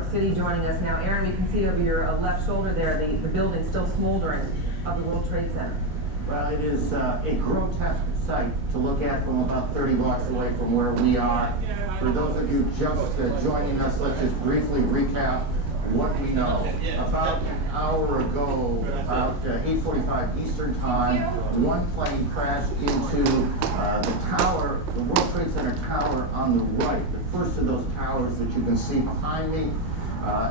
York City joining us now. Aaron, we can see over your left shoulder there, the building still smoldering of the World Trade Center. Well, it is a grotesque sight to look at from about 30 blocks away from where we are. For those of you just joining us, let's just briefly recap what we know. About an hour ago, about 8:45 Eastern Time, one plane crashed into the tower, the World Trade Center tower on the right, the first of those towers that you can see behind me.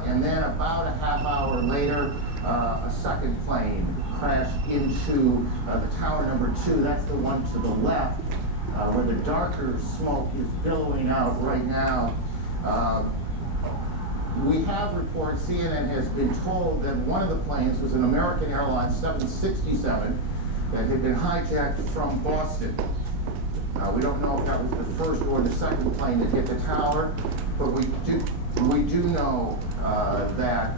And then about a half hour later, a second plane crashed into the tower number 2. That's the one to the left, where the darker smoke is billowing out right now. We have reports, CNN has been told that one of the planes was an American Airlines 767 that had been hijacked from Boston. We don't know if that was the first or the second plane that hit the tower, but we do know that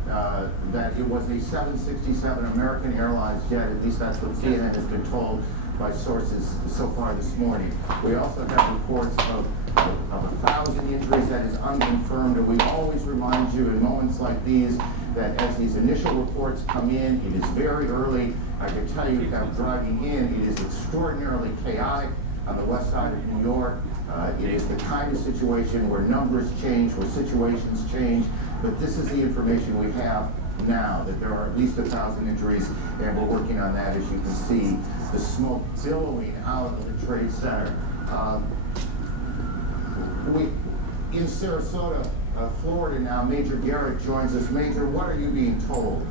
it was a 767 American Airlines jet. At least that's what CNN has been told by sources so far this morning. We also have reports of 1,000 injuries. That is unconfirmed, and we always remind you in moments like these that as these initial reports come in, it is very early. I can tell you that driving in, it is extraordinarily chaotic on the west side of New York. It is the kind of situation where numbers change, where situations change, but this is the information we have now, that there are at least 1,000 injuries, and we're working on that. As you can see, the smoke billowing out of the Trade Center. In Sarasota, Florida now, Major Garrett joins us. Major, what are you being told?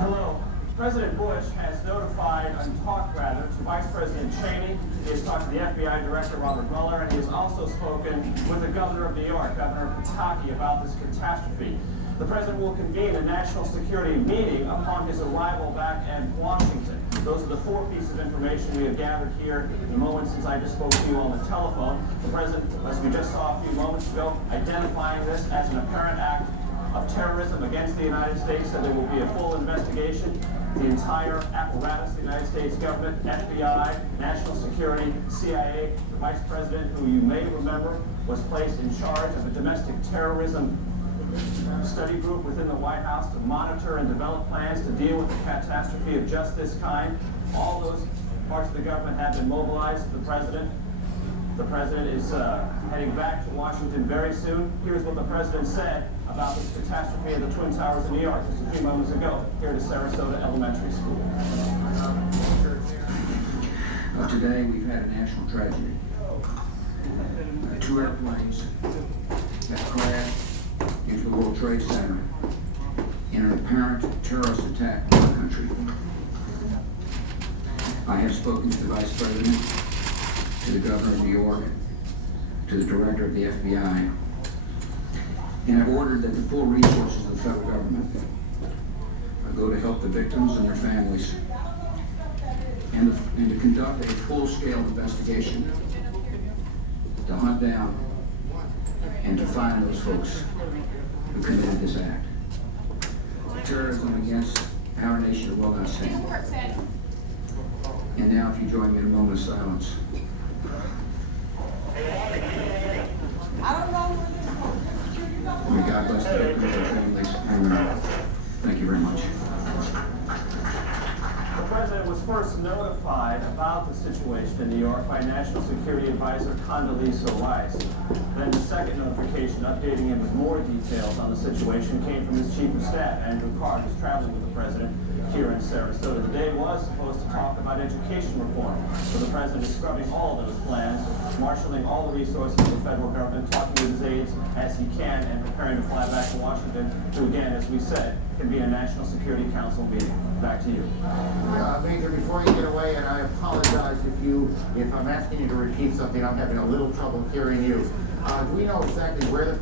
Hello. President Bush has notified, and talked rather, to Vice President Cheney. He has talked to the FBI Director, Robert Mueller, and he has also spoken with the Governor of New York, Governor Pataki, about this catastrophe. The President will convene a national security meeting upon his arrival back in Washington. Those are the 4 pieces of information we have gathered here in the moment since I just spoke to you on the telephone. The President, as we just saw a few moments ago, identifying this as an apparent act of terrorism against the United States, that there will be a full investigation. The entire apparatus of the United States government, FBI, national security, CIA, the Vice President, who you may remember was placed in charge of a domestic terrorism study group within the White House to monitor and develop plans to deal with a catastrophe of just this kind. All those parts of the government have been mobilized. The President is heading back to Washington very soon. Here's what the President said about this catastrophe of the Twin Towers in New York just a few moments ago here at Sarasota Elementary School. Today we've had a national tragedy. 2 airplanes that crashed into the World Trade Center in an apparent terrorist attack on the country. I have spoken to the Vice President, to the Governor of New York, to the Director of the FBI, and I've ordered that the full resources of the federal government go to help the victims and their families, and to conduct a full-scale investigation to hunt down and to find those folks who committed this act. Terrorism against our nation will not stand. And now, if you join me in a moment of silence. May God bless the victims and their families. Amen. Thank you very much. The President was first notified about the situation in New York by National Security Advisor Condoleezza Rice. Then the second notification updating him with more details on the situation came from his Chief of Staff, Andrew Carr, who's traveling with the President here in Sarasota. The day was supposed to talk about education reform, so the President is scrubbing all those plans, marshaling all the resources of the federal government, talking with his aides as he can, and preparing to fly back to Washington to, again, as we said, convene a National Security Council meeting. Back to you. Major, before you get away, and I apologize if I'm asking you to repeat something, I'm having a little trouble hearing you. Do we know exactly where the